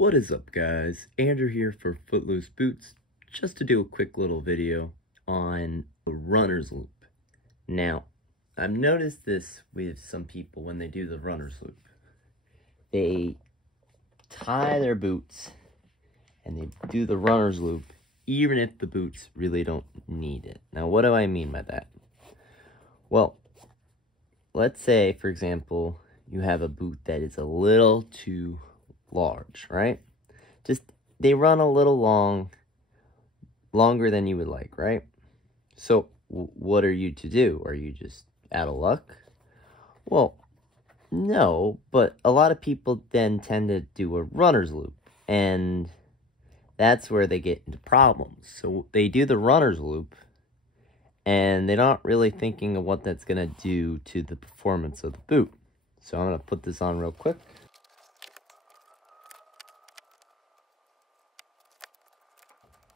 What is up, guys? Andrew here for Footloose Boots, just to do a quick little video on the runner's loop. Now, I've noticed this with some people when they do the runner's loop. They tie their boots and they do the runner's loop even if the boots really don't need it. Now, what do I mean by that? Well, let's say, for example, you have a boot that is a little too large, right? Just they run a little longer than you would like, right? So what are you to do? Are you just out of luck? Well, no, but a lot of people then tend to do a runner's loop, and that's where they get into problems. So they do the runner's loop and they're not really thinking of what that's going to do to the performance of the boot. So I'm going to put this on real quick.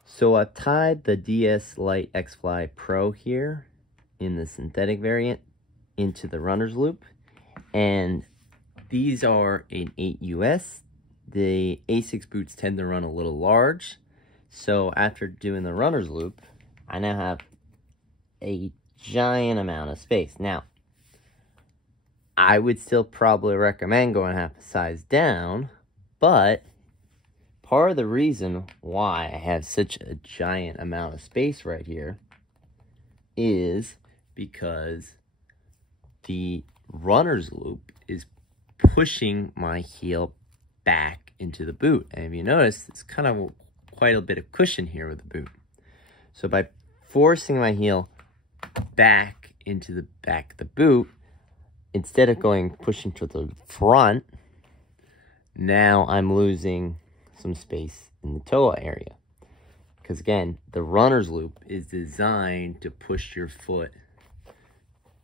So I've tied the DS Lite X Fly Pro here in the synthetic variant into the runner's loop. And these are an 8 US. The A6 boots tend to run a little large. So after doing the runner's loop, I now have a giant amount of space. Now, I would still probably recommend going half a size down, but part of the reason why I have such a giant amount of space right here is because the runner's loop is pushing my heel back into the boot. And if you notice, it's kind of quite a bit of cushion here with the boot. So by forcing my heel back into the back of the boot, instead of pushing to the front, now I'm losing some space in the toe area. Because again, the runner's loop is designed to push your foot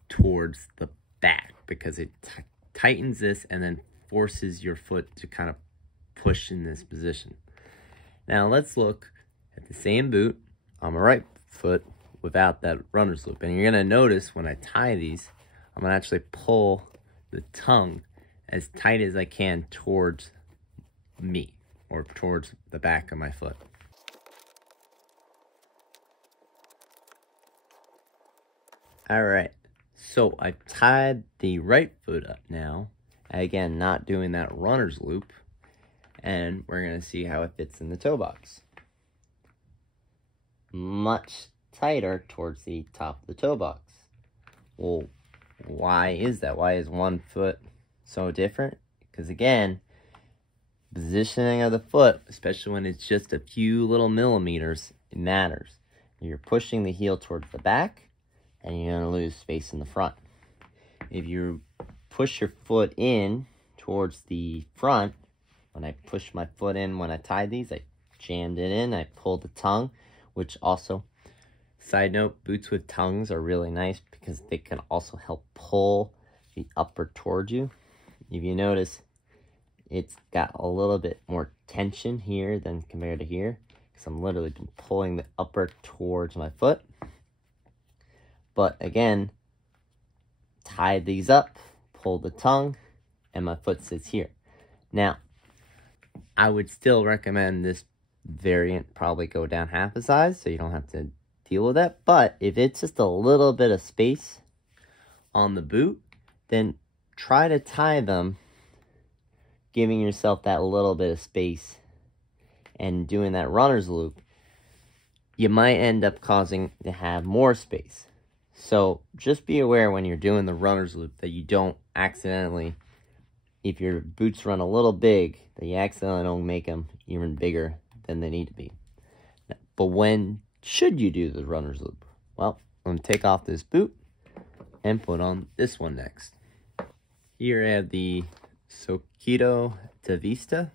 towards the back, because it tightens this and then forces your foot to kind of push in this position. Now let's look at the same boot on my right foot without that runner's loop. And you're going to notice when I tie these, I'm going to actually pull the tongue as tight as I can towards me, or towards the back of my foot. Alright, so I've tied the right foot up now. Again, not doing that runner's loop. And we're going to see how it fits in the toe box. Much tighter towards the top of the toe box. Well, why is that? Why is one foot so different? Because again, positioning of the foot, especially when it's just a few little millimeters, it matters. You're pushing the heel towards the back, and you're going to lose space in the front. If you push your foot in towards the front, when I pushed my foot in when I tied these, I jammed it in, I pulled the tongue, which also, side note, boots with tongues are really nice because they can also help pull the upper towards you. If you notice, it's got a little bit more tension here than compared to here, because I'm literally been pulling the upper towards my foot. But again, tied these up, pulled the tongue, and my foot sits here. Now, I would still recommend this variant probably go down half a size, so you don't have to deal with that. But if it's just a little bit of space on the boot, then try to tie them, giving yourself that little bit of space and doing that runner's loop. You might end up causing to have more space. So just be aware when you're doing the runner's loop that you don't accidentally, if your boots run a little big, that you accidentally don't make them even bigger than they need to be. But when should you do the runner's loop? Well, I'm going to take off this boot and put on this one next. Here I have the Soquito Tavista.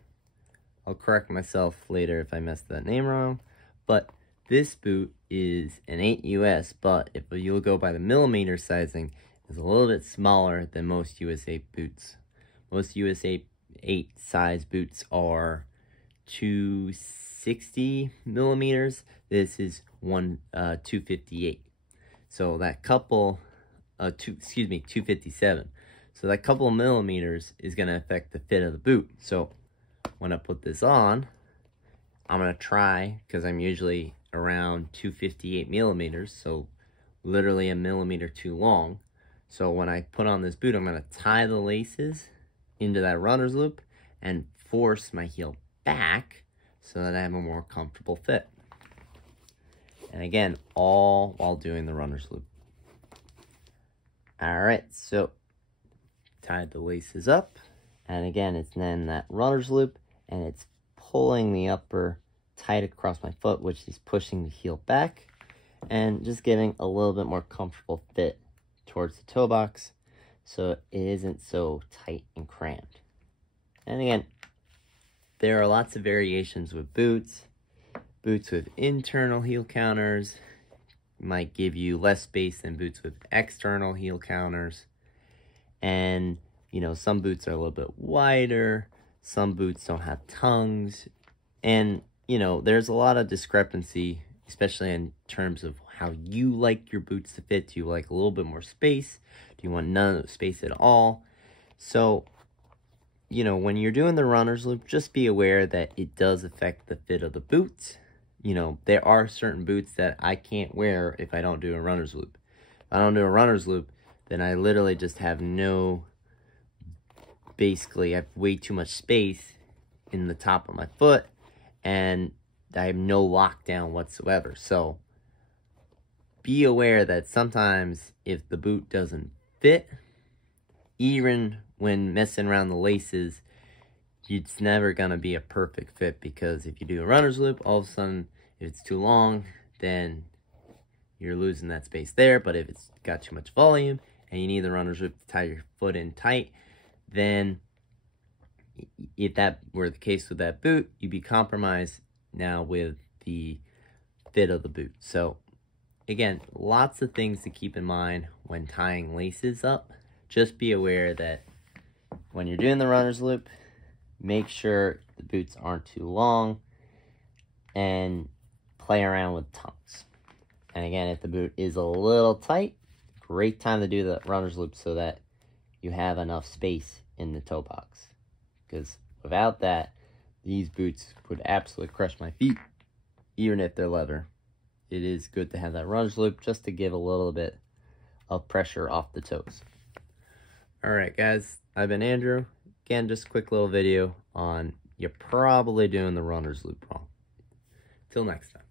I'll correct myself later if I messed that name wrong. But this boot is an 8 US, but if you'll go by the millimeter sizing, it's a little bit smaller than most USA boots. Most USA 8 size boots are 260 millimeters. This is 258. So that couple, 257. So that couple of millimeters is going to affect the fit of the boot. So when I put this on, I'm going to try, because I'm usually around 258 millimeters, so literally a millimeter too long. So when I put on this boot, I'm going to tie the laces into that runner's loop and force my heel back so that I have a more comfortable fit. And again, all while doing the runner's loop. Alright, so tied the laces up, and again, it's then that runner's loop, and it's pulling the upper tight across my foot, which is pushing the heel back, and just giving a little bit more comfortable fit towards the toe box, so it isn't so tight and cramped. And again, there are lots of variations with boots. Boots with internal heel counters might give you less space than boots with external heel counters. And, you know, some boots are a little bit wider. Some boots don't have tongues. And, you know, there's a lot of discrepancy, especially in terms of how you like your boots to fit. Do you like a little bit more space? Do you want none of the space at all? So, you know, when you're doing the runner's loop, just be aware that it does affect the fit of the boots. You know, there are certain boots that I can't wear if I don't do a runner's loop. If I don't do a runner's loop, then I literally just have basically I have way too much space in the top of my foot, and I have no lockdown whatsoever. So be aware that sometimes if the boot doesn't fit, even when messing around the laces, it's never going to be a perfect fit, because if you do a runner's loop, all of a sudden, if it's too long, then you're losing that space there. But if it's got too much volume and you need the runner's loop to tie your foot in tight, then if that were the case with that boot, you'd be compromised now with the fit of the boot. So again, lots of things to keep in mind when tying laces up. Just be aware that when you're doing the runner's loop, make sure the boots aren't too long, and play around with tongues. And again, if the boot is a little tight, great time to do the runner's loop so that you have enough space in the toe box. Because without that, these boots would absolutely crush my feet, even if they're leather. It is good to have that runner's loop just to give a little bit of pressure off the toes. Alright guys, I've been Andrew. Again, just a quick little video on you're probably doing the runner's loop wrong. Till next time.